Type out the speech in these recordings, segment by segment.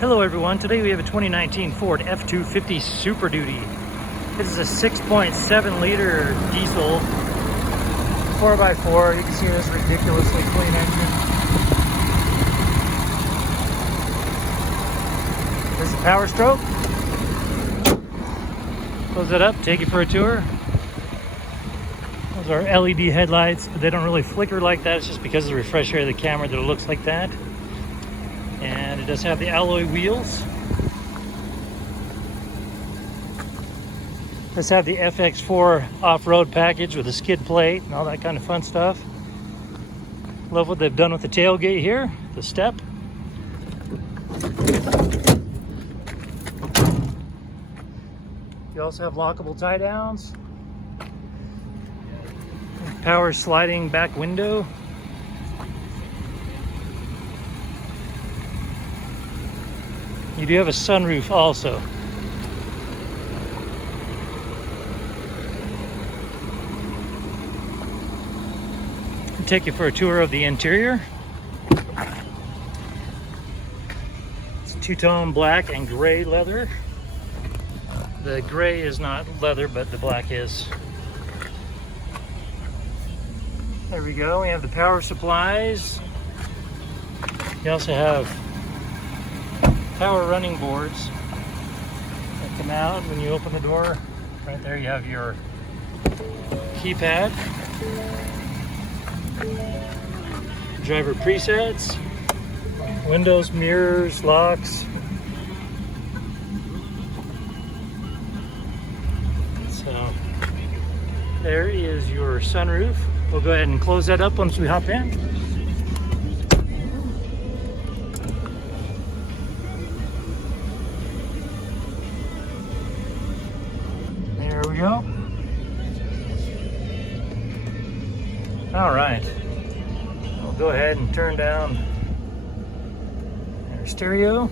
Hello everyone, today we have a 2019 Ford F-250 Super Duty. This is a 6.7 liter diesel 4x4. You can see this ridiculously clean engine. This is a Power Stroke. Close it up, take you for a tour. Those are LED headlights, but they don't really flicker like that. It's just because of the refresh area of the camera that it looks like that. And it does have the alloy wheels. It does have the FX4 off-road package with a skid plate and all that kind of fun stuff. Love what they've done with the tailgate here, the step. You also have lockable tie downs. Power sliding back window. You do have a sunroof also. I'll take you for a tour of the interior. It's two-tone black and gray leather. The gray is not leather, but the black is. There we go. We have the power supplies. You also have power running boards that come out when you open the door. Right there you have your keypad, driver presets, windows, mirrors, locks. So there is your sunroof. We'll go ahead and close that up once we hop in. There we go. All right. We'll go ahead and turn down our stereo.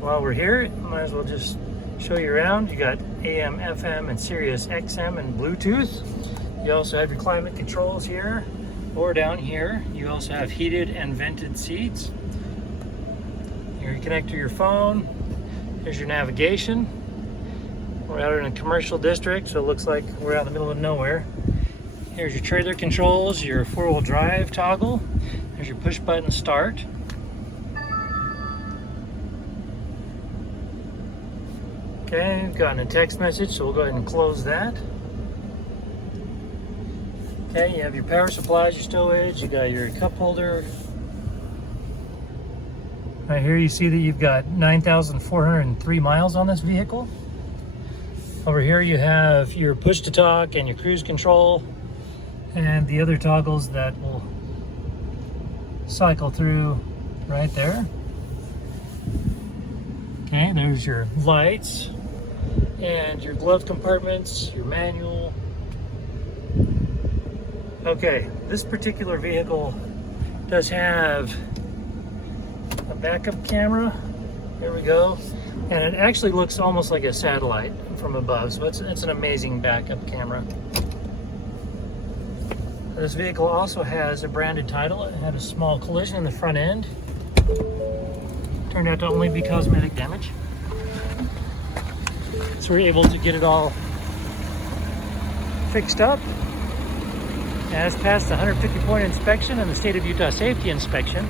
While we're here, might as well just show you around. You got AM, FM, and Sirius XM and Bluetooth. You also have your climate controls here or down here. You also have heated and vented seats. Here you connect to your phone. Here's your navigation. We're out in a commercial district, so it looks like we're out in the middle of nowhere. Here's your trailer controls, your four-wheel drive toggle. There's your push button start. Okay, we've gotten a text message, so we'll go ahead and close that. Okay, you have your power supplies, your stowage, you got your cup holder. Right here you see that you've got 9,403 miles on this vehicle. Over here you have your push to talk and your cruise control and the other toggles that will cycle through right there. Okay, there's your lights and your glove compartments, your manual. Okay, this particular vehicle does have a backup camera. There we go. And it actually looks almost like a satellite from above, so it's an amazing backup camera. This vehicle also has a branded title. It had a small collision in the front end. Turned out to only be cosmetic damage. So we're able to get it all fixed up. It has passed the 150-point inspection and the state of Utah safety inspection.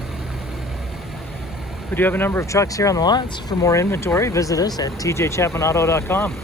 We do have a number of trucks here on the lots. For more inventory, visit us at tjchapmanauto.com.